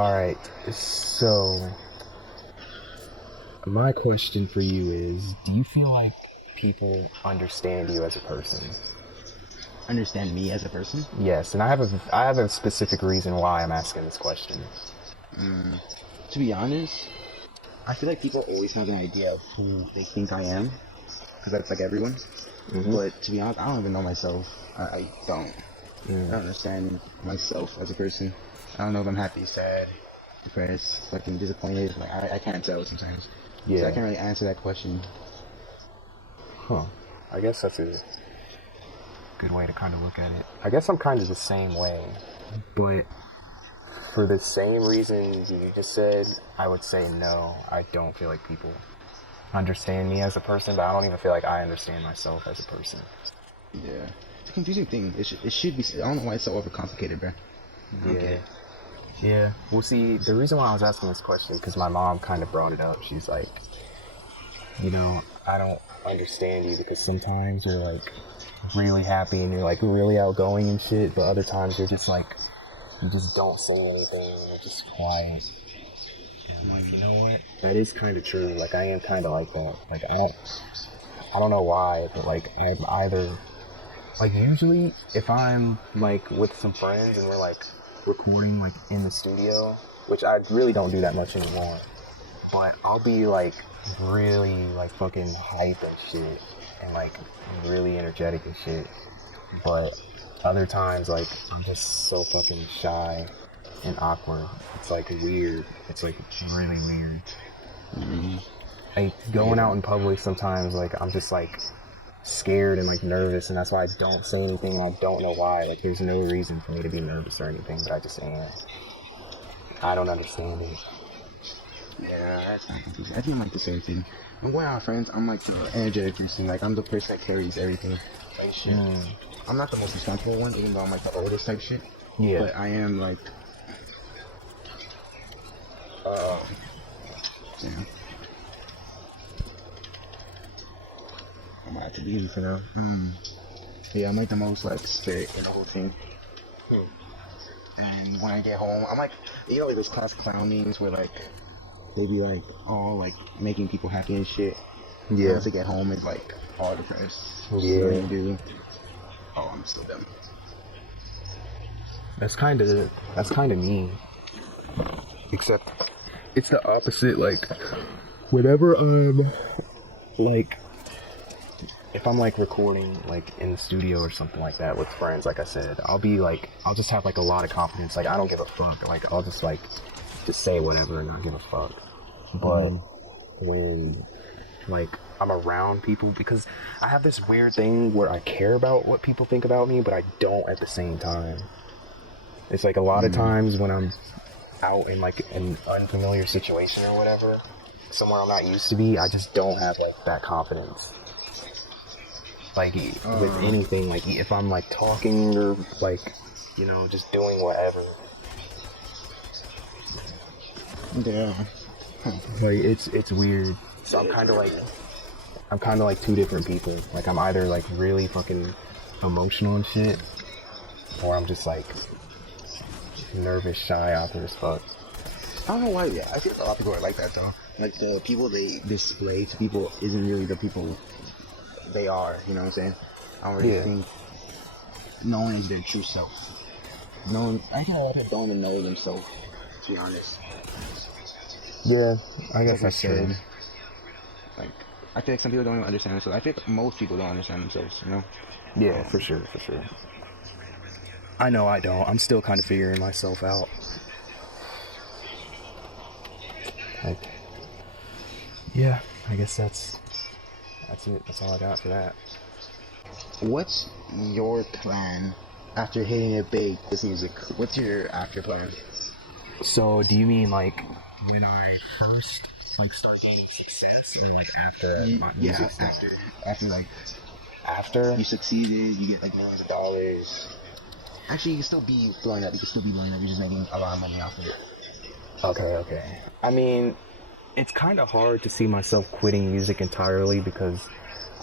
Alright, so my question for you is, do you feel like people understand you as a person? Understand me as a person? Yes, and I have a specific reason why I'm asking this question. To be honest, I feel like people always have an idea of who they think I am, because that's like everyone. Mm-hmm. But to be honest, I don't even know myself. I don't. I don't understand myself as a person. I don't know if I'm happy, sad, depressed, fucking disappointed. Like I can't tell sometimes. Yeah. So I can't really answer that question. Huh. I guess that's a good way to kind of look at it. I guess I'm kind of the same way, but for the same reasons you just said, I would say no. I don't feel like people understand me as a person, but I don't even feel like I understand myself as a person. Yeah. It's a confusing thing. It should be. I don't know why it's so overcomplicated, bro. I don't get it. Yeah. Well, see, the reason why I was asking this question is because my mom kind of brought it up. She's like, I don't understand you because sometimes you're like really happy and you're like really outgoing and shit, but other times you're just like, you just don't say anything, you're just quiet. And I'm like, you know what? That is kind of true. Like, I am kind of like that. Like, I don't know why, but like, I'm either, like, usually if I'm like with some friends and we're like recording like in the studio, which I really don't do that much anymore, but I'll be like really like fucking hype and shit and like really energetic and shit, but other times like I'm just so fucking shy and awkward. It's like weird. It's like really weird. Like going out in public sometimes, like I'm just like scared and like nervous, and that's why I don't say anything, and I don't know why. Like there's no reason for me to be nervous or anything, but I just am. I don't understand it. Yeah, that's kind of confusing. I think I'm like the same thing. I'm going out with friends. I'm like the energetic person. Like I'm the person that carries everything. Like shit. I'm not the most responsible one, even though I'm like the oldest type shit. Yeah. But I am like, yeah. I'm about to leave for now. Yeah, I'm like the most like spirit in the whole thing. And when I get home, I'm like, like those class clown memes where like they be like all like making people happy and shit. Yeah. And once I get home, it's like all depressed. Yeah. Do. Oh, I'm so dumb. That's kind of me. Except it's the opposite. Like whenever I'm like, if I'm like recording like in the studio or something like that with friends, like I said, I'll just have like a lot of confidence. Like I don't give a fuck. Like I'll just say whatever and not give a fuck. But when like I'm around people, because I have this weird thing where I care about what people think about me, but I don't at the same time. It's like a lot of times when I'm out in like an unfamiliar situation or whatever, somewhere I'm not used to be, I just don't have like that confidence. Like with anything, like if I'm like talking or like, just doing whatever. Yeah. Like it's weird. So I'm kind of like two different people. Like I'm either like really fucking emotional and shit, or I'm just like nervous, shy, awkward as fuck. I don't know why. Yeah, I think a lot of people are like that though. Like the people they display to people isn't really the people they are. You know what I'm saying? I don't really think no one is their true self. No one. I think a lot of people don't even know themselves. To be honest. Yeah, I guess like that's true. Like I feel like some people don't even understand themselves. I feel like most people don't understand themselves. You know? Yeah, for sure. I know I don't. I'm still kind of figuring myself out. Like, yeah, I guess that's it. That's all I got for that. What's your plan after hitting it big with music? What's your after plan? So, do you mean like when I first like start getting success, and then like after music stuff? After you succeeded, you get like millions of dollars. Actually, you can still be blowing up. You're just making a lot of money off of it. Okay. I mean, it's kind of hard to see myself quitting music entirely because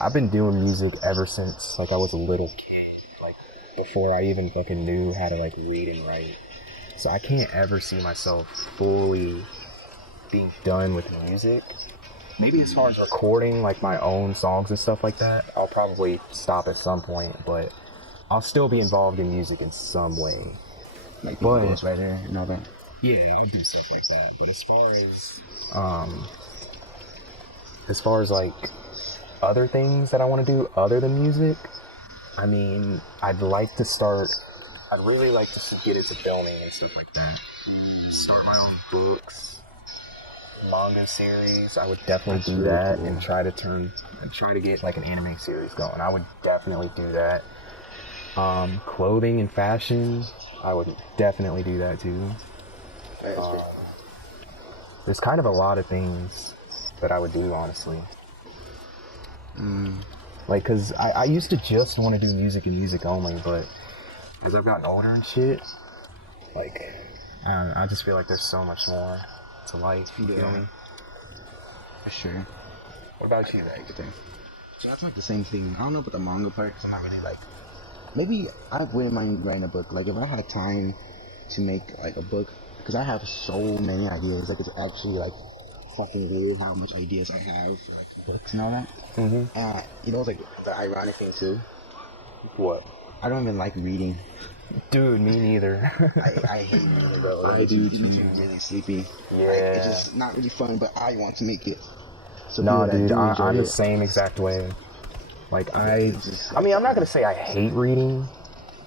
I've been doing music ever since like I was a little kid, like before I even fucking knew how to like read and write. So I can't ever see myself fully being done with music. Maybe as far as recording like my own songs and stuff like that, I'll probably stop at some point, but I'll still be involved in music in some way. Like being a ghostwriter and all that. Yeah, I'll do stuff like that. But as far as like other things that I want to do other than music, I mean, I'd really like to get into filming and stuff like that. Start my own books, manga series. I would definitely do that, cool. and try to get like an anime series going. I would definitely do that. Clothing and fashion, I would definitely do that too. There's kind of a lot of things that I would do, honestly. Like, cause I used to just want to do music and music only, but as I've gotten older and shit, like, I just feel like there's so much more to life, you feel me? For sure. What about you? So that's like the same thing. I don't know about the manga part, because I'm not really like, maybe I wouldn't mind writing a book. Like, if I had time to make like a book, because I have so many ideas, like it's actually like fucking weird how much ideas I have for like books and all that. You know, like the ironic thing too. What? I don't even like reading. Dude, me neither. I hate reading, bro. I do too. It makes me really sleepy. Yeah. Like, it's just not really fun, but I want to make it. So no, dude, I'm the same exact way. Like, I mean, I'm not gonna say I hate reading,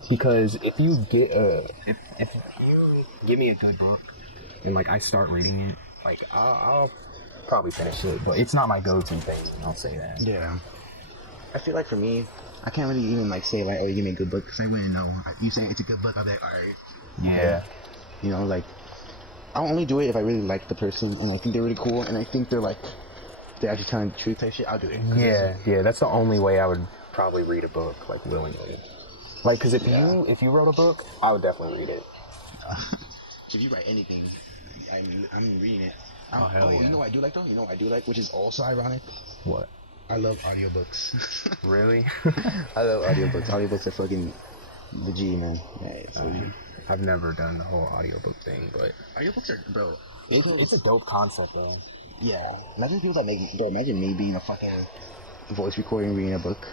because if you give me a good book, and like I start reading it, like I'll probably finish it, but it's not my go-to thing. I'll say that. Yeah. I feel like for me, I can't really even like say like, oh, you give me a good book, because I wouldn't know. You saying it's a good book, I'll be like, alright. Yeah. You know, like, I'll only do it if I really like the person and I think they're really cool and I think they're actually telling the truth type shit. I'll do it. Yeah. That's the only way I would probably read a book, like, willingly. Like, because if you wrote a book, I would definitely read it. If you write anything, I'm reading it. Oh, hell yeah. You know what I do like, though? You know what I do like, which is also ironic? What? I love audiobooks. Really? I love audiobooks. Audiobooks are fucking the G, man. Yeah, I've never done the whole audiobook thing, but audiobooks are, bro. It's a dope concept, though. Yeah. Imagine people that imagine me being a fucking voice recording reading a book.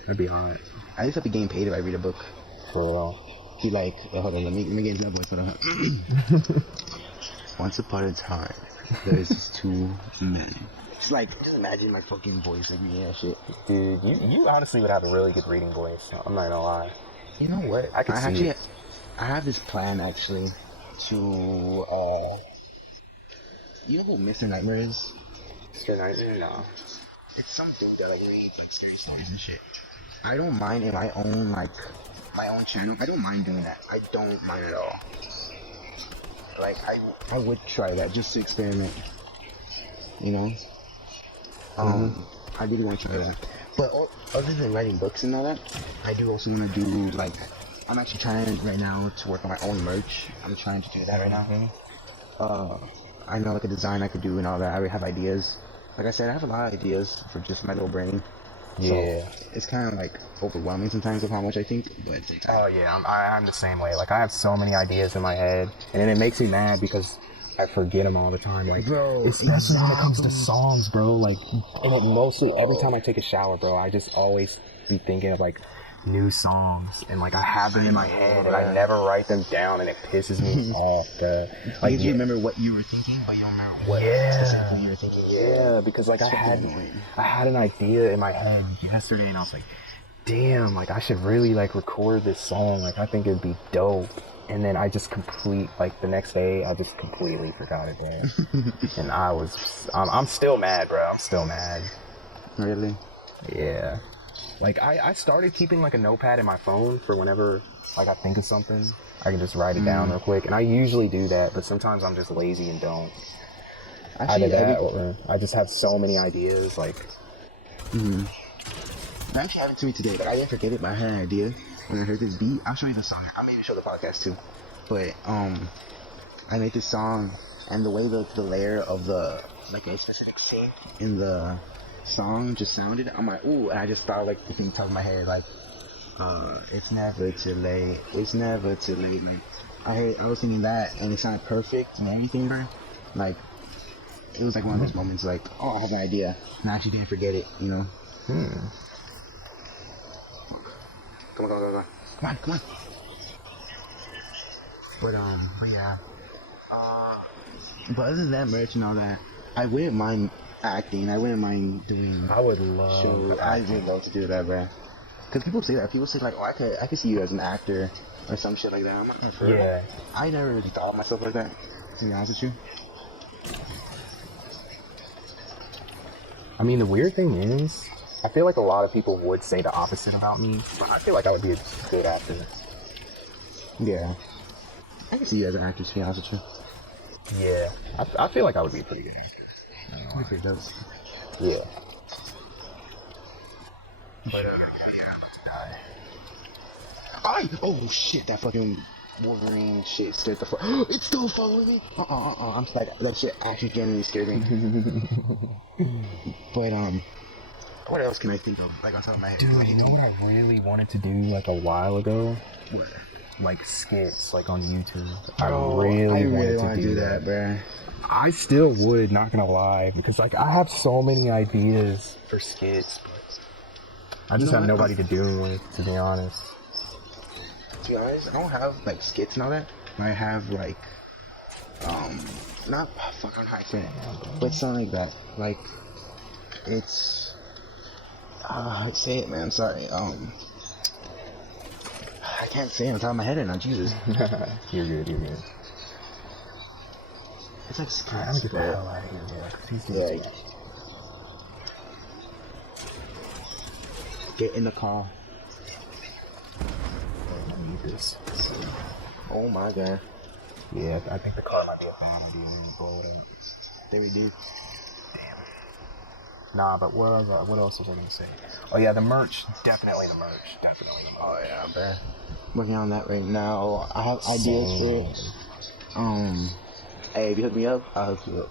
That'd be hot. I just have to getting paid if I read a book. For real. He like, hold on, let me get into that voice. Hold on. Once upon a time, there's just two men. It's like, just imagine my fucking voice like reading that shit. Dude, you honestly would have a really good reading voice. I'm not gonna lie. You know what? I can see it. I have this plan actually to you know who Mr. Nightmare is? Mr. Nightmare? No. It's some dude that like reads like scary stories and shit. I don't mind in my own channel. I don't mind doing that. I don't mind at all. Like I would try that just to experiment. You know? I really want to try that. But other than writing books and all that, I do also want to do like, I'm actually trying right now to work on my own merch. I'm trying to do that right now. I know like a design I could do and all that. I already have ideas. Like I said, I have a lot of ideas for just my little brain. Yeah. So it's kind of like overwhelming sometimes of how much I think, but at the same time. Oh yeah, I'm the same way. Like I have so many ideas in my head, and then it makes me mad because I forget them all the time. Like, bro, especially when it comes to songs, bro. Like, and it mostly every time I take a shower, bro, I just always be thinking of like new songs, and like I have them in my head, and I never write them down, and it pisses me off, bro. Like, because you remember what you were thinking, but you don't remember what specifically you were thinking. Yeah, because like I had an idea in my head yesterday, and I was like, damn, like I should really like record this song. Like I think it'd be dope. And then I just the next day, I just completely forgot it, man. And I'm still mad, bro. I'm still mad. Really? Yeah. Like, I started keeping, like, a notepad in my phone for whenever, like, I think of something. I can just write it down real quick. And I usually do that, but sometimes I'm just lazy and don't. Either that or I just have so many ideas, like... It actually happened to me today. Like, I didn't forget it, but I had an idea. When I heard this beat, I'll show you the song. I'll maybe show the podcast too. But I made this song, and the way the layer of the like a specific shape in the song just sounded, I'm like, ooh, and I just thought like thinking top of my head like, it's never too late, man. I was singing that, and it sounded perfect and everything, bro. Like, it was like one of those moments, like, oh, I have an idea, and I actually didn't forget it, you know. Come on. But yeah. But other than that merch and all that, I wouldn't mind acting. I wouldn't mind doing. I would love. Shows. I would love to do that, bro. Because people say that. People say like, oh, I could see you as an actor or some shit like that. I'm not sure. Yeah. I never really thought of myself like that. To be honest with you. I mean, the weird thing is, I feel like a lot of people would say the opposite about me, but I feel like I would be a good actor. Yeah. I can see you as an actor, to be honest with you. Yeah. I feel like I would be a pretty good actor. If it does. Yeah. But, oh shit, that fucking Wolverine shit scared the fuck. It's still following me. I'm just like, that shit actually genuinely scared me. But what else can I think of? Like on top of my head. Dude, you know what I really wanted to do like a while ago? What? Like skits, like on YouTube. I really want to do that, bruh. I still would, not gonna lie, because like I have so many ideas for skits, but I just have nobody to do them with, to be honest. To be honest, I don't have like skits and all that. I have like not fucking high explain it, but something like that. Like it's say it, man. I'm sorry. I can't say it on top of my head right now. Jesus. You're good. It's like skits. I'm gonna get the hell out of here, bro. Yeah. Get in the car. I need this. Oh my god. Yeah, I think the car might be a bad idea. There we do. Nah, but what else was I gonna say? Oh yeah, the merch. Definitely the merch. Oh yeah, man. Working on that right now. I have ideas for it. Hey, if you hook me up, I'll hook you up.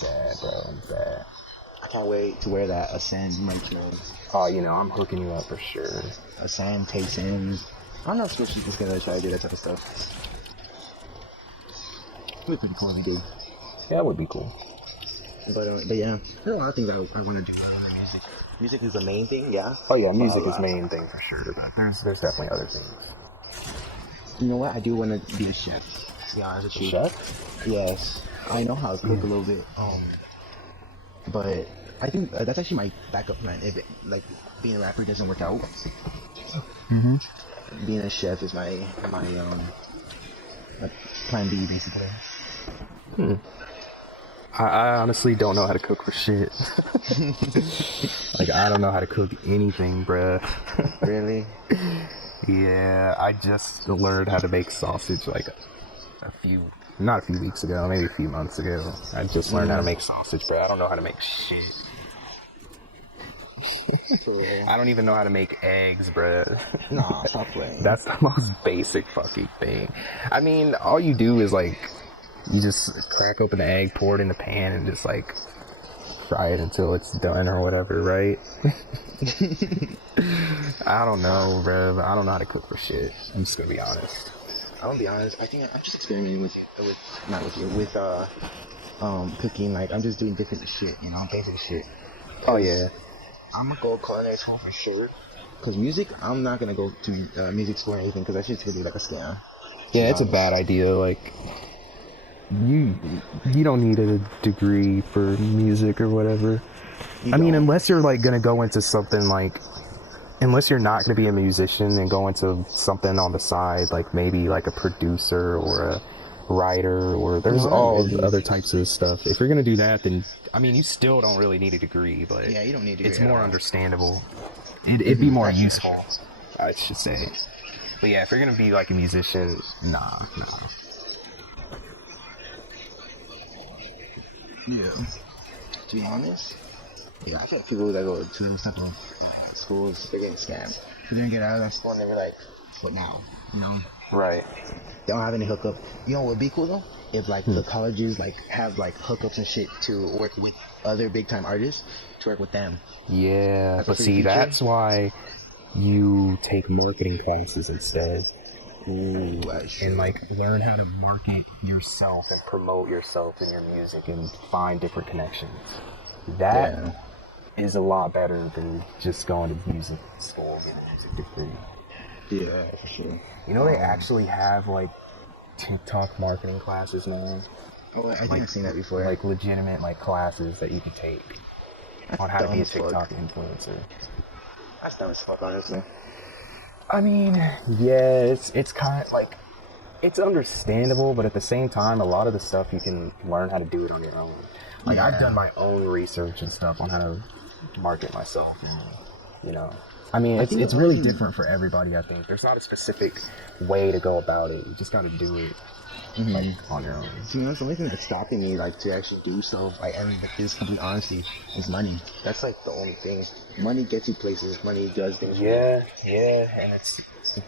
Bad, bro. Bad. I can't wait to wear that Ascend merch, man. Oh, you know, I'm hooking you up for sure. Ascend, Tayson. I don't know if Switch is gonna try to do that type of stuff. It would be pretty cool if he did. Yeah, it would be cool. But yeah, there are a lot of things I want to do in the music. Music is the main thing, yeah. Oh yeah, music is main thing for sure. But there's definitely other things. You know what? I do want to be a chef. To be honest with you. Chef? Yes. I know how to cook a little bit. But I think that's actually my backup plan. If like being a rapper doesn't work out, being a chef is my plan B basically. I honestly don't know how to cook for shit. Like, I don't know how to cook anything, bruh. Really? Yeah, I just learned how to make sausage like not a few weeks ago, maybe a few months ago. I just learned how to make sausage, bruh. I don't know how to make shit. I don't even know how to make eggs, bruh. Nah, stop playing. That's the most basic fucking thing. I mean, all you do is like, you just crack open the egg, pour it in the pan, and just like fry it until it's done or whatever, right? I don't know, bro. I don't know how to cook for shit. I'm just gonna be honest. I'm gonna be honest. I think I'm just experimenting with cooking. Like I'm just doing different shit, you know, basic shit. Oh yeah. I'm gonna go culinary school for sure. Cause music, I'm not gonna go to music school or anything. Cause that shit's gonna be like a scam. Yeah, it's a bad idea. Like, you don't need a degree for music or whatever. I mean, unless you're like gonna go into something like, unless you're not gonna be a musician and go into something on the side, like maybe like a producer or a writer, or there's other types of stuff. If you're gonna do that, then I mean, you still don't really need a degree, but yeah, you don't need a degree. It's more understandable. It'd be more useful, I should say. But yeah, if you're gonna be like a musician, nah. Yeah. To be honest, yeah, I think people that go to those type of schools, they're getting scammed. They're gonna get out of that school and they're like, what now? You know? Right. They don't have any hookup. You know what would be cool though? If like the colleges like have like hookups and shit to work with other big time artists, to work with them. Yeah, but see, that's why you take marketing classes instead. Ooh, that's true. And like learn how to market yourself and promote yourself in your music and find different connections. That is a lot better than just going to music school, getting a music degree. Yeah, for sure. You know, they actually have like TikTok marketing classes now. Oh, I think I've seen that before. Like legitimate like classes that you can take on how to be a TikTok influencer. That's dumb as fuck, honestly. I mean, yeah, it's kind of like, it's understandable, but at the same time, a lot of the stuff you can learn how to do it on your own. Like, I've done my own research and stuff on how to market myself, and, you know. I mean, it's really different for everybody, I think. There's not a specific way to go about it. You just gotta do it, like, on your own. To be honest, the only thing that's stopping me, like, to actually do so, like, and this complete honesty, is money. That's, like, the only thing. Money gets you places. Money does things. Yeah, and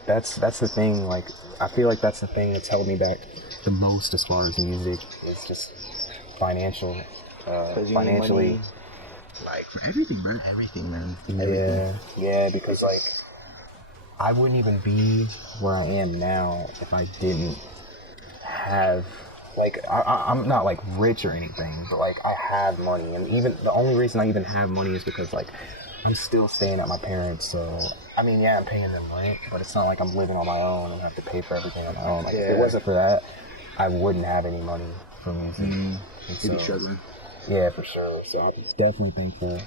that's the thing. Like, I feel like that's the thing that's held me back the most as far as music, is just financially. Money, like, for everything, bro. Everything, man. Everything. Yeah, because, like, I wouldn't even be where I am now if I didn't have, like, I'm not, like, rich or anything, but, like, I have money, and even, the only reason I even have money is because, like, I'm still staying at my parents', so, I mean, yeah, I'm paying them rent, but it's not like I'm living on my own and have to pay for everything on my own. Like, if it wasn't for that, I wouldn't have any money for music. You'd be struggling. Yeah, for sure. So I'm definitely thankful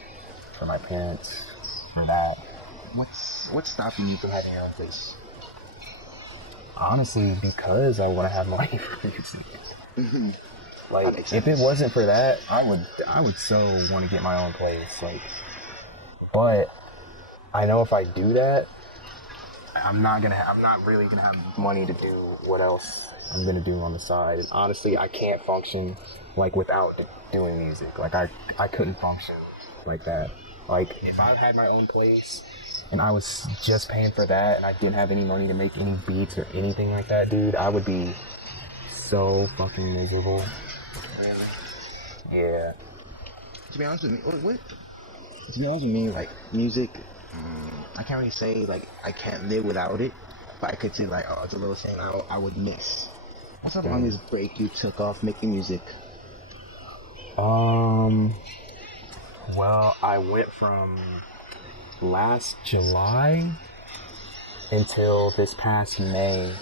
for my parents for that. What's stopping you from having your own place? Honestly, because I want to have money for music. Like, if it wasn't for that, I would so want to get my own place. Like, but I know if I do that, I'm not really gonna have money to do what else I'm gonna do on the side. And honestly, I can't function like without doing music. Like, I couldn't function like that. Like, if I had my own place and I was just paying for that and I didn't have any money to make any beats or anything like that, dude, I would be so fucking miserable. Really? Yeah. To be honest with me, to be honest with me, like, music, I can't really say, like, I can't live without it, but I could say, like, oh, it's a little thing I would miss. What's the longest break you took off making music? Well, I went from last July until this past May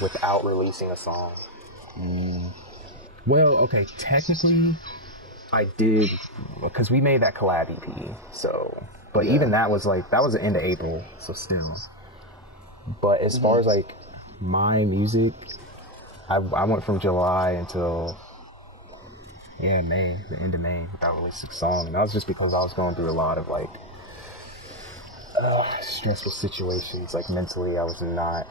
without releasing a song. Well, okay, technically I did, because we made that collab EP, so, but even that was the end of April, so still. But as far as like my music, I went from July until May, the end of May, without releasing a song, and that was just because I was going through a lot of like stressful situations. Like, mentally, I was not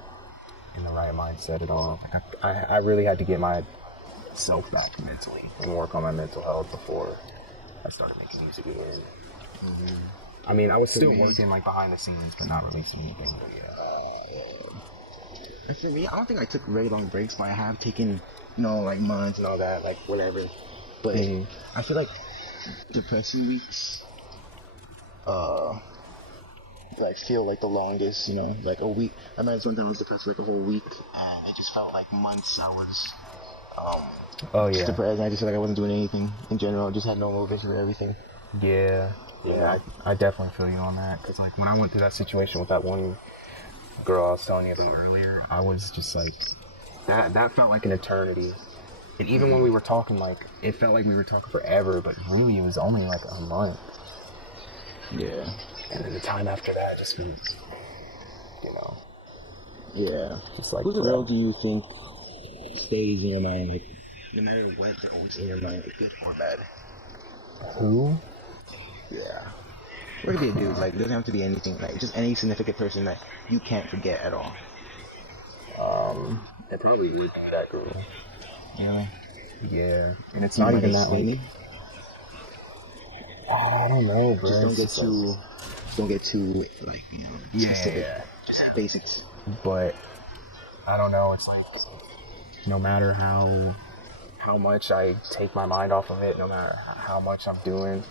in the right mindset at all. Like, I really had to get myself back mentally and work on my mental health before I started making music again. I mean, I was still working like behind the scenes, but not releasing anything. But And for me, I don't think I took very long breaks, but I have taken, like, months and all that, like, whatever. But I feel like depression weeks, like, feel like the longest, like a week. I remember one time I was depressed for like a whole week, and it just felt like months I was, just depressed, and I just felt like I wasn't doing anything in general. I just had no motivation for everything. Yeah, I definitely feel you on that, because like when I went through that situation with that one girl I was telling you about earlier, I was just like, that felt like an eternity. And even when we were talking, like, it felt like we were talking forever, but really it was only like a month. Yeah. And then the time after that just feels, Yeah. just like, who the hell do you think stays in your mind, no matter what's in your mind, good or bad? Who? Yeah. It could be a dude, like, it doesn't have to be anything, like, just any significant person that you can't forget at all. It probably would be that girl. Really? Yeah. And it's not even that, like, I don't know, bro. Don't get too, like, specific. Yeah. Just have basics. But I don't know, it's like, no matter how much I take my mind off of it, no matter how much I'm doing,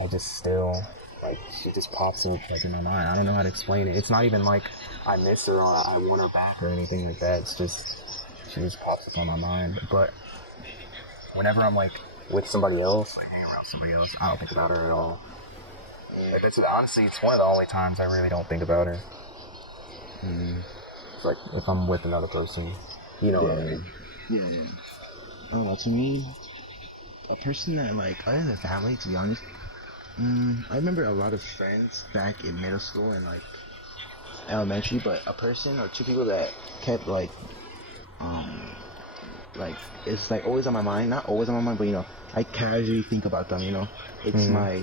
I just still, like she just pops up like in my mind. I don't know how to explain it. It's not even like I miss her or I want her back or anything like that. It's just she just pops up on my mind. But whenever I'm like with somebody else, like hanging around somebody else, I don't think about her at all. Like, that's honestly, it's one of the only times I really don't think about her. It's like if I'm with another person, you know what I mean? Yeah. I don't know. To me, a person that like other than family, to be honest, I remember a lot of friends back in middle school and like elementary, but a person or two people that kept like it's like always on my mind. Not always on my mind, but I casually think about them. It's my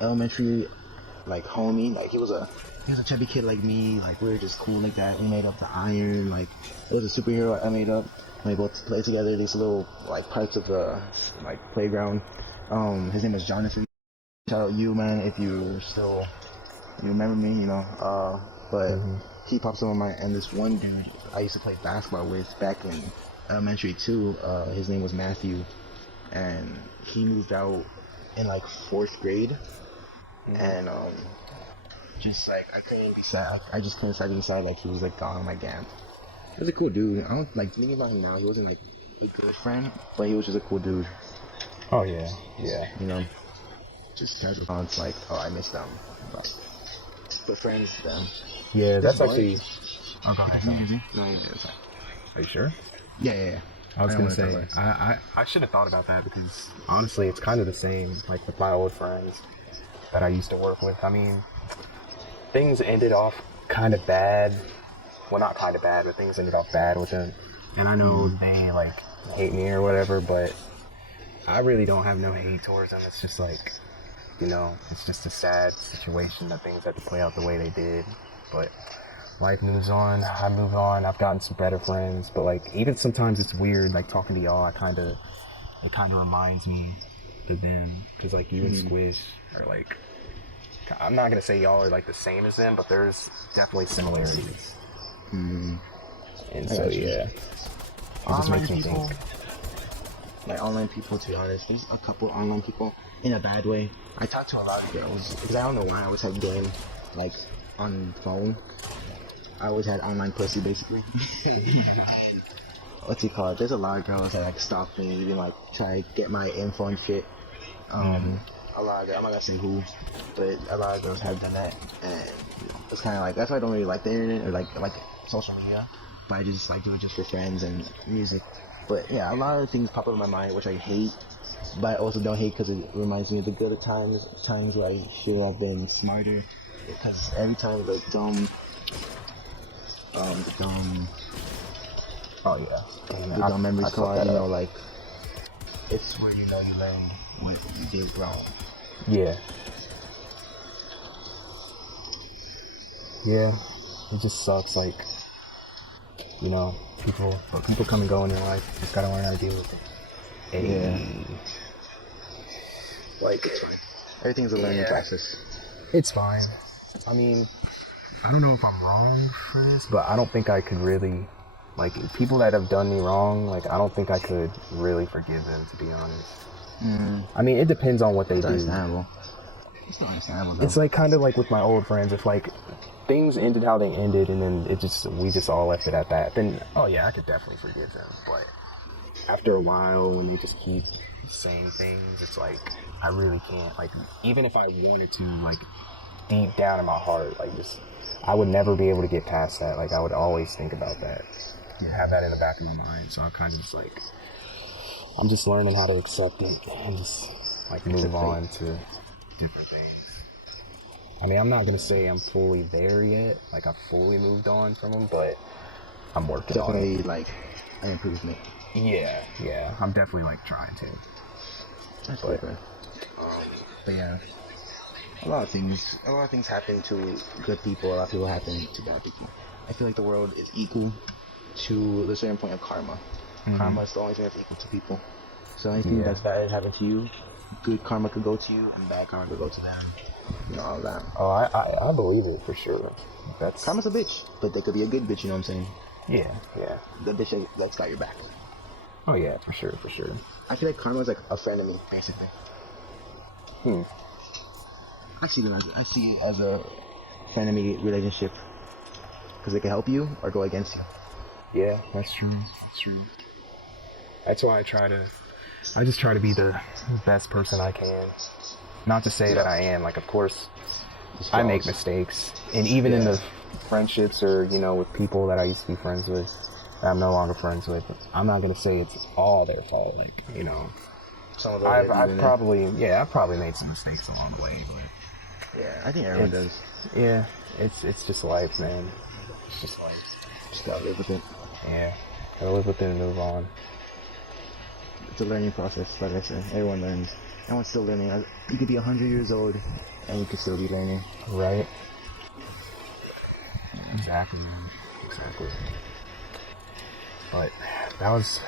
elementary like homie. Like he was a chubby kid like me. Like we were just cool like that. We made up the iron. Like it was a superhero I made up. We both played together these little like parts of the like playground. His name was Jonathan. Shout out you, man, if you remember me, but he pops up on my, and this one dude I used to play basketball with back in elementary too, his name was Matthew, and he moved out in like 4th grade, and just like I couldn't decide, I just couldn't start to decide, like he was like gone on my gam. He was a cool dude. I don't like thinking about him now, he wasn't like a good friend, but he was just a cool dude. Oh yeah. Just casual comments like, oh, I miss them. But friends, then. Yeah, that's actually... Oh, go ahead. No, you do. Are you sure? Yeah. I was going to say, I should have thought about that because, honestly, it's kind of the same, like, with my old friends that I used to work with. I mean, things ended off kind of bad. Well, not kind of bad, but things ended off bad with them. And I know they, like, hate me or whatever, but I really don't have no hate towards them. It's just, like... it's just a sad situation that things had to play out the way they did. But life moves on. I move on. I've gotten some better friends. But, like, even sometimes it's weird, like, talking to y'all, it kind of reminds me of them. Because, like, you and Squish are, like... I'm not going to say y'all are, like, the same as them, but there's definitely similarities. And so, yeah. It just makes me think. Like, online people, to be honest. There's a couple online people in a bad way. I talk to a lot of girls because I don't know why I always had game like on phone. I always had online pussy basically. What's it called? There's a lot of girls that like stalk me, even like try to get my info and shit. A lot of girls, I'm not gonna say who, but a lot of girls have done that, and it's kind of like that's why I don't really like the internet or like social media. But I just like do it just for friends and music. But yeah, a lot of things pop up in my mind which I hate. But I also don't hate because it reminds me of the good times where I should have been smarter. Because every time the dumb, Oh yeah. the dumb memories come out, like it's where you learn what you did wrong. Yeah. Yeah. It just sucks. Like, people come and go in your life. You just gotta learn how to deal with it. Yeah. Like, everything's a learning process. It's fine. I mean, I don't know if I'm wrong for this, but I don't think I could really, like, people that have done me wrong, like, I don't think I could really forgive them, to be honest. I mean, it depends on what they do. Understandable. It's not understandable, though. It's like kind of like with my old friends, if like things ended how they ended and then we just all left it at that, then oh yeah, I could definitely forgive them. But after a while, when they just keep saying things, it's like I really can't, like, even if I wanted to, like, deep down in my heart, like, just I would never be able to get past that. Like, I would always think about that and have that in the back of my mind. So I kind of just like, I'm just learning how to accept it and just like move on to different things. I mean, I'm not gonna say I'm fully there yet, like I've fully moved on from them, but I'm working on it. Definitely like an improvement. Yeah, I'm definitely like trying to. That's good. But yeah, a lot of things happen to good people. A lot of people happen to bad people. I feel like the world is equal to the certain point of karma. Karma is the only thing that's equal to people. So anything that's bad happened to you, good karma could go to you, and bad karma could go to them. All that. Oh, I believe it for sure. That's karma's a bitch, but they could be a good bitch. You know what I'm saying? Yeah. The bitch that's got your back. Oh yeah, for sure. I feel like karma's like a friend of me, basically. I see it as a frenemy relationship because it can help you or go against you. Yeah, that's true. That's why I just try to be the best person I can. Not to say that I am, like, of course, I make mistakes. And even in the friendships or, you know, with people that I used to be friends with, that I'm no longer friends with, I'm not going to say it's all their fault. Like, you know, I've probably made some mistakes along the way, but yeah, I think everyone does. Yeah, it's just life, man. It's just life. Just gotta live with it. Yeah, gotta live with it and move on. It's a learning process, like I said. Everyone learns. Everyone's still learning. You could be 100 years old and you could still be learning. Right. Exactly, man. Exactly. But that was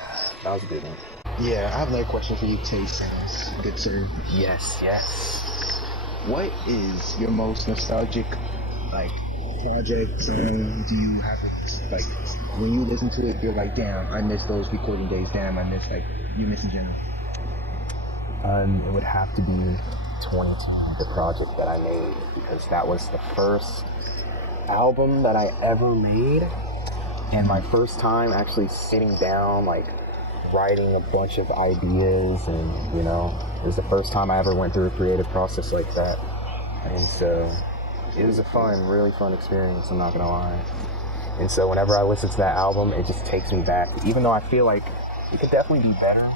a good one. Yeah, I have another question for you, Tay Sands. Good sir. Yes. What is your most nostalgic, like, project song? Do you have it, like, when you listen to it, you're like, damn, I miss those recording days. Damn, I miss, like, you miss in general. It would have to be 22, the project that I made, because that was the first album that I ever made, and my first time actually sitting down, like, writing a bunch of ideas, and, you know, it was the first time I ever went through a creative process like that, and so it was a really fun experience, I'm not gonna lie. And so whenever I listen to that album, it just takes me back, even though I feel like it could definitely be better,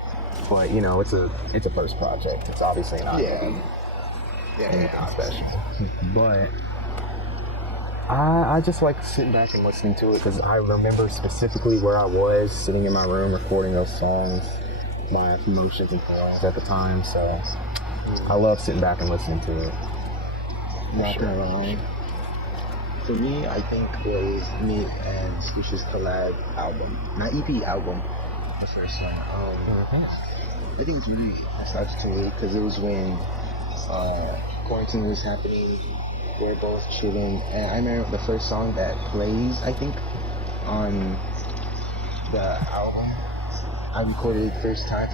but, you know, it's a first project. It's obviously not anything special. But I just like sitting back and listening to it because I remember specifically where I was sitting in my room recording those songs, my emotions and feelings at the time. So I love sitting back and listening to it. For me, I think it was me and Scoosh's collab album, not EP album, the first one. I think it's really nostalgic to me because it was when quarantine was happening. We're both chilling, and I remember the first song that plays, I think, on the album. I recorded it first try,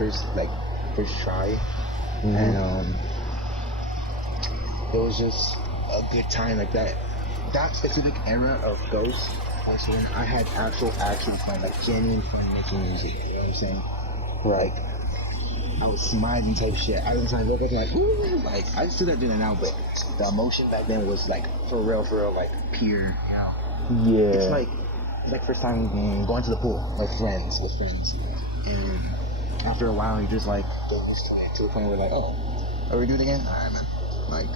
and it was just a good time. Like that specific era of Ghost, when I had actual fun, like genuine fun making music. You know what I'm saying? Right. Like, I was smiling type shit. I was like, woke up like, ooh, like, I still not doing it now, but the emotion back then was like, for real, like, pure, you know? Yeah. It's like first time going to the pool with friends, and after a while, you're just like, getting used to it, to the point where like, oh, are we doing it again? Alright, man. Like,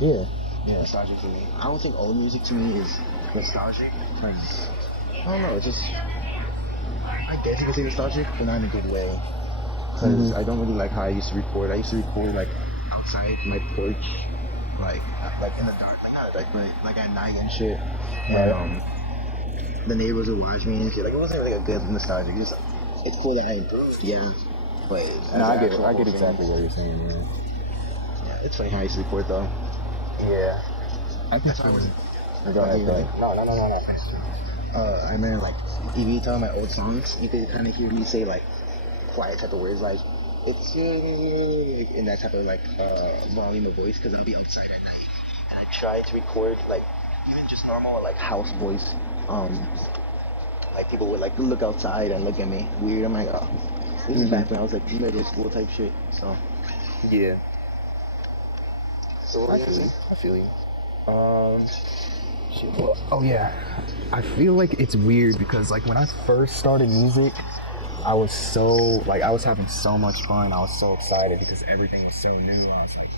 yeah. Nostalgic for me. I don't think old music to me is nostalgic. Like, I don't know, it's just, I guess you can say nostalgic, but not in a good way. Because I don't really like how I used to record. I used to record like outside my porch, like in the dark, like at night and shit. And the neighbors would watch me and shit. Like, it wasn't really a good nostalgic. It's cool that I improved, yeah. But I get exactly what you're saying, man. Yeah, it's funny how I used to record though. Yeah. I think so. Go ahead. No. I remember, like, if you tell my old songs, you could kind of hear me say like quiet type of words, like it's in that type of like volume of voice, because I'll be outside at night and I try to record like even just normal like house voice. Like people would like look outside and look at me weird. I'm like, oh, this is back when I was like middle school type shit. So yeah. So I feel you. Oh yeah. I feel like it's weird because like when I first started music, I was having so much fun. I was so excited because everything was so new. I was like,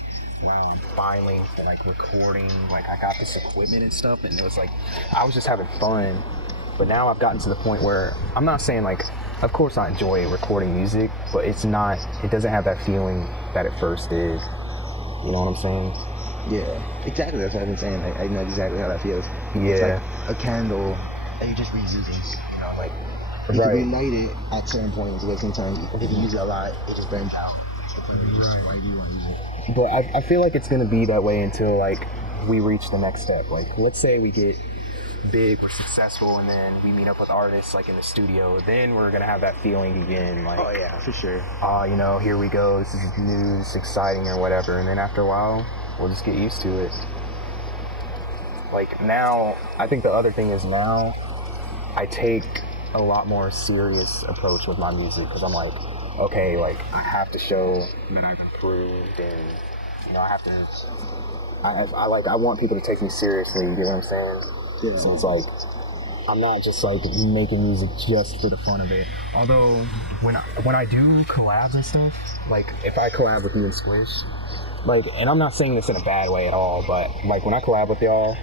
wow, I'm finally like recording. Like I got this equipment and stuff, and it was like I was just having fun. But now I've gotten to the point where I'm not saying like, of course I enjoy recording music, but it doesn't have that feeling that it first did. You know what I'm saying? Yeah, exactly. That's what I've been saying. I know exactly how that feels. Yeah. It's like a candle that you're just reusing. You know, like you can relight it at certain points, but sometimes if you use it a lot, it just burns out. Why do you want to use it? But I feel like it's gonna be that way until like we reach the next step. Like let's say we get big, we're successful, and then we meet up with artists like in the studio. Then we're gonna have that feeling again. Like, oh yeah, for sure. You know, here we go. This is new, this is exciting or whatever. And then after a while, we'll just get used to it. Like now, I think the other thing is now I take a lot more serious approach with my music because I'm like, okay, like I have to show that I've improved, and you know I have to. I want people to take me seriously. You know what I'm saying? Yeah. So it's like I'm not just like making music just for the fun of it. Although when I do collabs and stuff, like if I collab with you and Squish, like, and I'm not saying this in a bad way at all, but like when I collab with y'all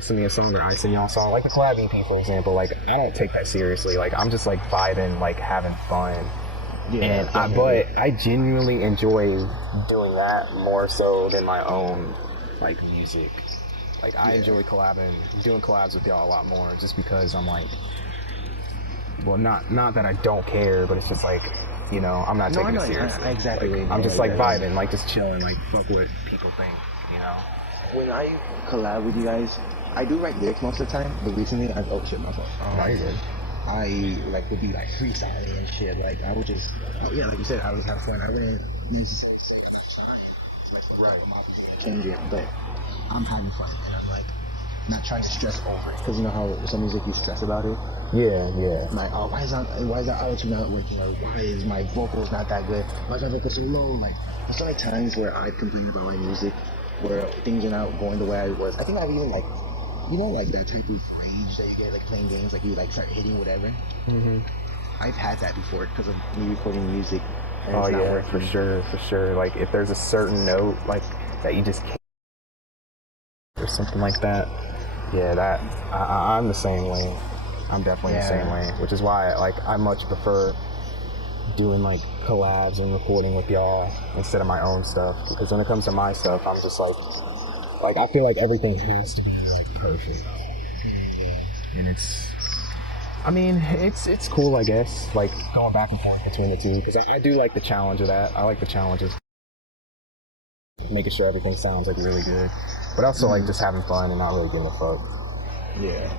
send me a song or I send y'all a song, like the collab EP for example, like I don't take that seriously. Like I'm just like vibing, like having fun. Yeah, and but I genuinely enjoy doing that more so than my own like music. Like I enjoy doing collabs with y'all a lot more, just because I'm like, well, not that I don't care, but it's just like, you know, I'm not taking it seriously. Exactly. Like, I'm just like vibing, like just chilling, like fuck what people think, you know. When I collab with you guys, I do write lyrics most of the time, but recently oh shit, my fault. No, you're good. I like would be like freestyling and shit. Like I would just, yeah, like you said, I would have fun. I wouldn't necessarily say I'm trying to like write my Kendrick, but I'm having fun, and I'm like not trying to stress over it, because you know how some music you stress about it. Yeah. I'm like, oh, why is that auto-tune not working? Or why is my vocals not that good? Why is my vocal so low? Like there's so many times where I complain about my music, where things are not going the way I was. I think I've even like, you know, like that type of range that you get like playing games, like you like start hitting whatever. Mm-hmm. I've had that before because of me recording music. And oh it's not yeah, working. for sure. Like if there's a certain note like that you just can't, or something like that. Yeah, that I'm the same way. I'm definitely the same way, which is why like I much prefer doing like collabs and recording with y'all instead of my own stuff, because when it comes to my stuff, I'm just like I feel like everything has to be like perfect. And it's cool, I guess, like going back and forth between the two, because I do like the challenge of that. I like the challenges, making sure everything sounds like really good, but also like just having fun and not really giving a fuck. Yeah.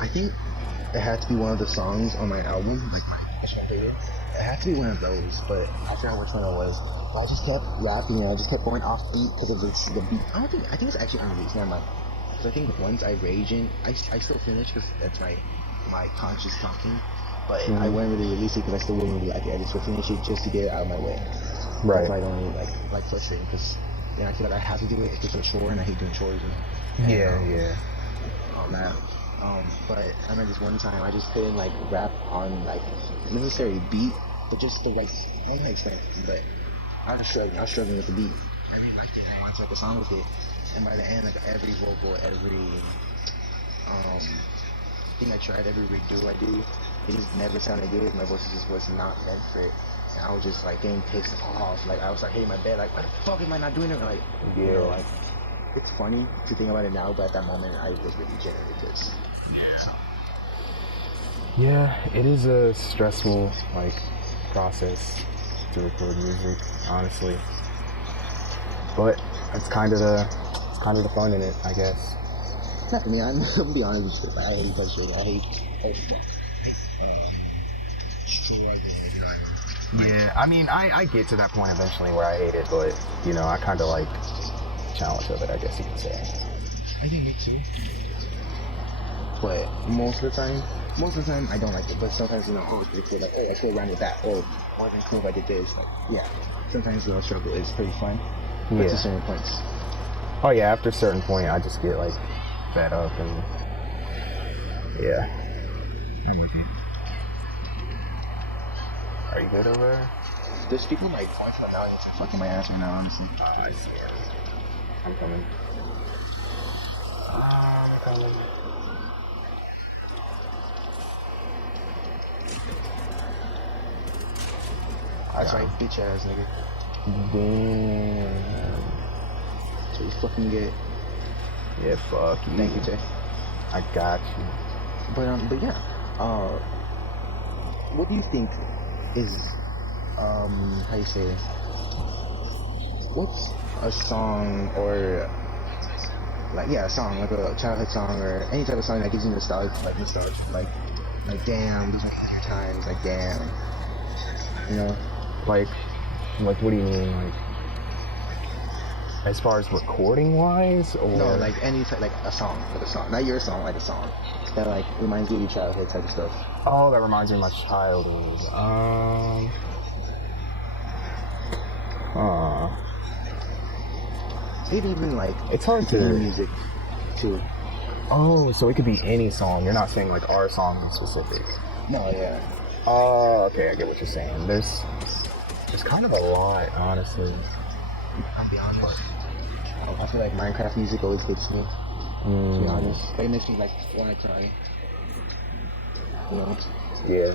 I think it had to be one of the songs on my album, like my initial favorite. It had to be one of those, but I forgot which one it was. But I just kept rapping and I just kept going off beat because of the beat. I think it's actually unreleased. Never mind. Because I think once I rage in, I still finish because that's my conscious talking. But I wouldn't really release it because I still wouldn't really like it. I just would finish it just to get it out of my way. Right. That's why I don't really like frustrating, because then I feel like I have to do it. It's just a chore, and I hate doing chores. And, yeah. All that. But I remember this one time I just couldn't like rap on like not necessarily beat, but just the right. I don't know how to explain it, but I was struggling with the beat. I really liked it. I wanted to write a song with it, and by the end, like every vocal, every thing I tried, every redo I did, it just never sounded good. My voice just was not meant for it. And I was just like getting pissed off. Like I was like, hey, my bad. Like, why the fuck am I not doing it? Like, you know, like. It's funny to think about it now, but at that moment, I was really generated. Yeah, it is a stressful like process to record music, honestly. But it's kind of the fun in it, I guess. Not for me. I'm gonna be honest with you. I hate frustrating. I hate struggling. You know what I mean? Yeah, I mean, I get to that point eventually where I hate it, but you know, I kind of like challenge of it, I guess you could say. I think me too. But most of the time I don't like it. But sometimes, you know, it was pretty cool. Like, oh, let's go around with that. Or wasn't cool if I did this. Like, yeah. Sometimes the struggle is pretty fun. But to certain points. Oh yeah, after a certain point, I just get like fed up and yeah. Are you good over there? There's people like pointing my mouth and fucking my ass right now, honestly. I see. I'm coming. That's right, bitch ass nigga. Damn. So you fucking get. Yeah, fuck you. Thank you, Jay. I got you. But yeah. What do you think is how you say it? What's a song or like a song, like a childhood song or any type of song that gives you nostalgia, like damn, these are easier times, like damn, you know? Like what do you mean? Like As far as recording wise, or No, like any type, like a song, not your song, like a song that like reminds you of your childhood type of stuff. oh, that reminds me of my childhood. Maybe even like It's hard to music too. Oh, so it could be any song. You're not saying like our songs in specific. No, yeah. Oh, okay, I get what you're saying. There's kind of a lot, honestly. I'll be honest. I feel like Minecraft music always gets me. To be honest, it makes me like want to cry. You know? Yeah.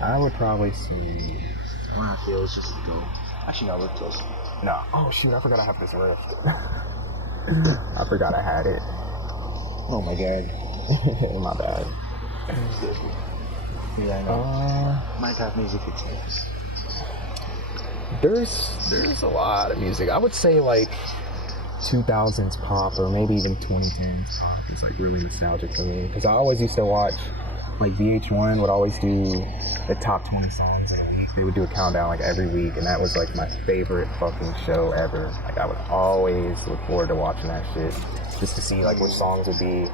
I would probably say. I want to feel it's just go. Actually, no, we're close. No. Oh shoot! I forgot I have this rift. I forgot I had it. Oh my god. My bad. Yeah, I know. Minecraft music gets me. There's a lot of music. I would say like 2000s pop or maybe even 2010s pop is like really nostalgic for me because I always used to watch like VH1 would always do the top 20 songs in a week. They would do a countdown like every week, and that was like my favorite fucking show ever. Like I would always look forward to watching that shit just to see like which songs would be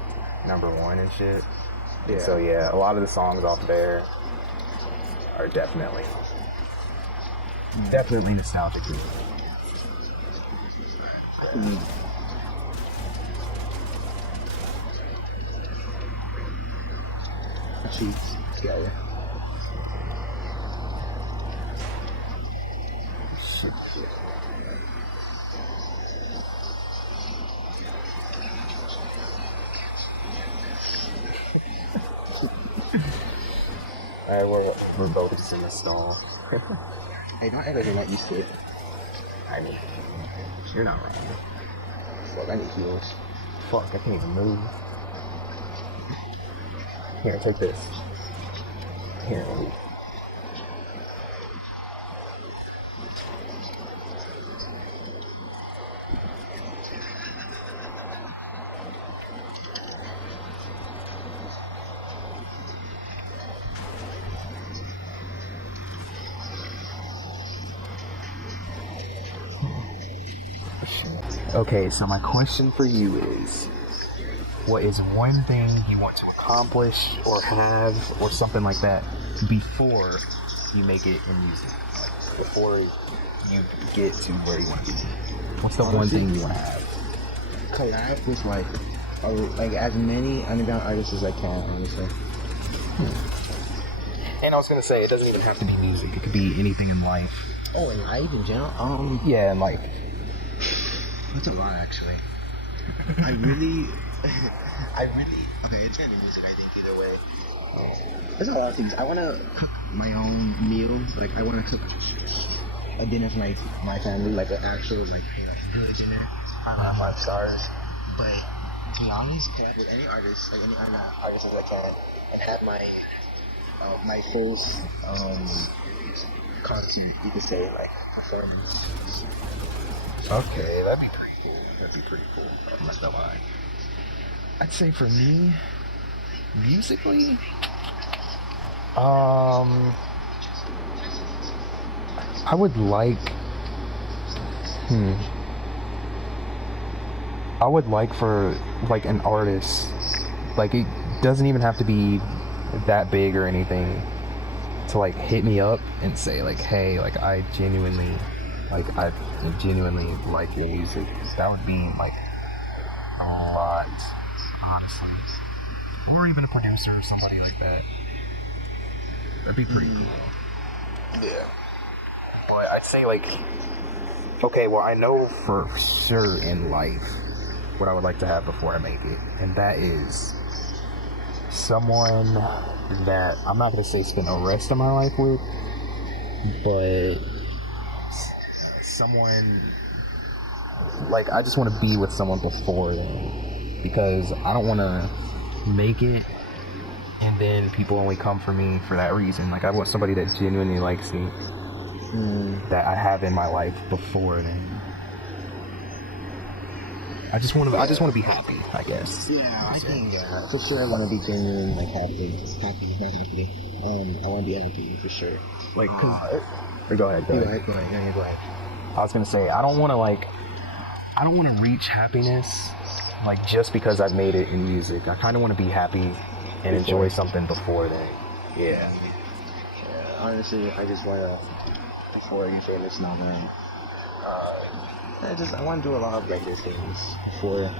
number one and shit. Yeah. So yeah, a lot of the songs off there are definitely nostalgic. Cheats together. Shit. Alright, we're both just in the stall. Hey, don't ever let you sit. I mean, you're not wrong. Fuck, I need heels. Fuck, I can't even move. Here, take this. Here, move. Okay, so my question for you is, what is one thing you want to accomplish or have or something like that before you make it in music? Like, before you get to where you want to be. What's the one thing you want to have? Collab with like as many underground artists as I can, honestly. And I was going to say, it doesn't even have to be music. It could be anything in life. Oh, in life in general? Yeah, in life. That's a lot, actually. I really, okay, it's gonna be music, I think, either way. There's a lot of things. I want to cook my own meal. Like, I want to cook a dinner for my family, like an actual, like good dinner, 5 stars. But, to be honest, collab with any artist, like any artist as I can, and have my full, content, you could say, like, performance. Okay, that'd be pretty cool. That'd be pretty cool. I'm not gonna lie. I'd say for me, musically, I would like, I would like for, like, an artist, like, it doesn't even have to be that big or anything, to, like, hit me up and say, like, hey, like, I genuinely like your music. That would be, like, a lot, honestly. Or even a producer or somebody like that. That'd be pretty cool. Yeah. But I'd say, like, okay, well, I know for sure in life what I would like to have before I make it. And that is someone that I'm not going to say spend the rest of my life with, but someone, like, I just want to be with someone before then, because I don't want to make it and then people only come for me for that reason. Like, I want somebody that genuinely likes me, that I have in my life before then. I just want to be happy, I guess. Yeah, I think for sure I want to be genuine, like happy, I want to be happy for sure. Like, cause, go ahead. Go ahead. I was gonna say, I don't want to, like, I don't want to reach happiness like just because I've made it in music. I kind of want to be happy and enjoy something before then. Yeah. Honestly, I just want to, before you famous now, man, I want to do a lot of regular things before,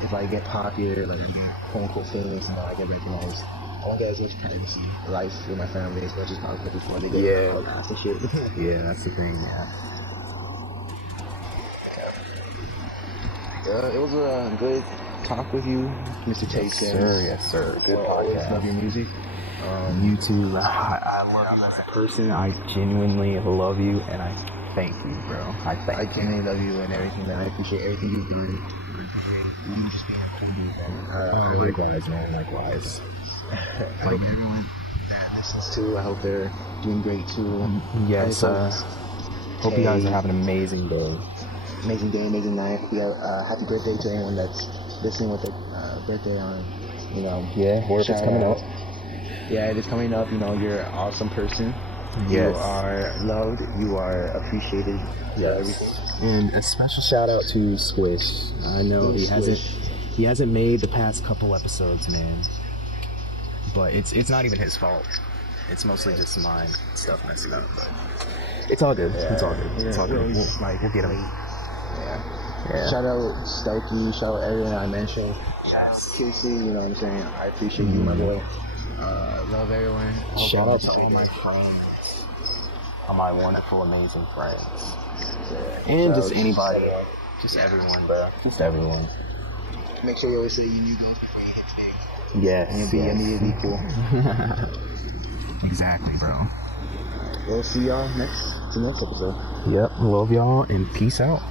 if I get popular, like I get quote unquote famous and then I get recognized. I want to get as much privacy, life with my family as much as possible before they get harassed and shit. Yeah, that's the thing, It was a good talk with you, Mr. Tyson. Yes, sir. Good podcast. Love your music. You too. I love you as a person. I genuinely love you, and I thank you, bro. I genuinely love you and everything, man. I appreciate everything you've done. I appreciate you just being a cool dude, man. Likewise, man. Likewise. I hope everyone that listens to, I hope they're doing great too. Yes. Hope you guys are having an amazing day. Amazing day, amazing night. Happy birthday to anyone that's listening with their birthday on, you know. Yeah, or if it's coming up. Yeah, it is coming up. You know, you're an awesome person. Yes. You are loved. You are appreciated. Yes. And a special shout out to Squish. I know he hasn't made the past couple episodes, man. But it's not even his fault. It's mostly just my stuff messing up. But it's all good. It's all good. It's all good. We'll get him. Yeah. Shout out Starkey. Shout out everyone I mentioned. Yes. Seriously, you know what I'm saying? I appreciate you, my boy. Love everyone. Shout out to all my friends. All my wonderful, amazing friends. And just anybody. Just everyone, bro. Just everyone. Make sure you always say you need those before you hit big. Yes. And you'll be immediately cool. Exactly, bro. We'll see y'all next episode. Yep. Love y'all and peace out.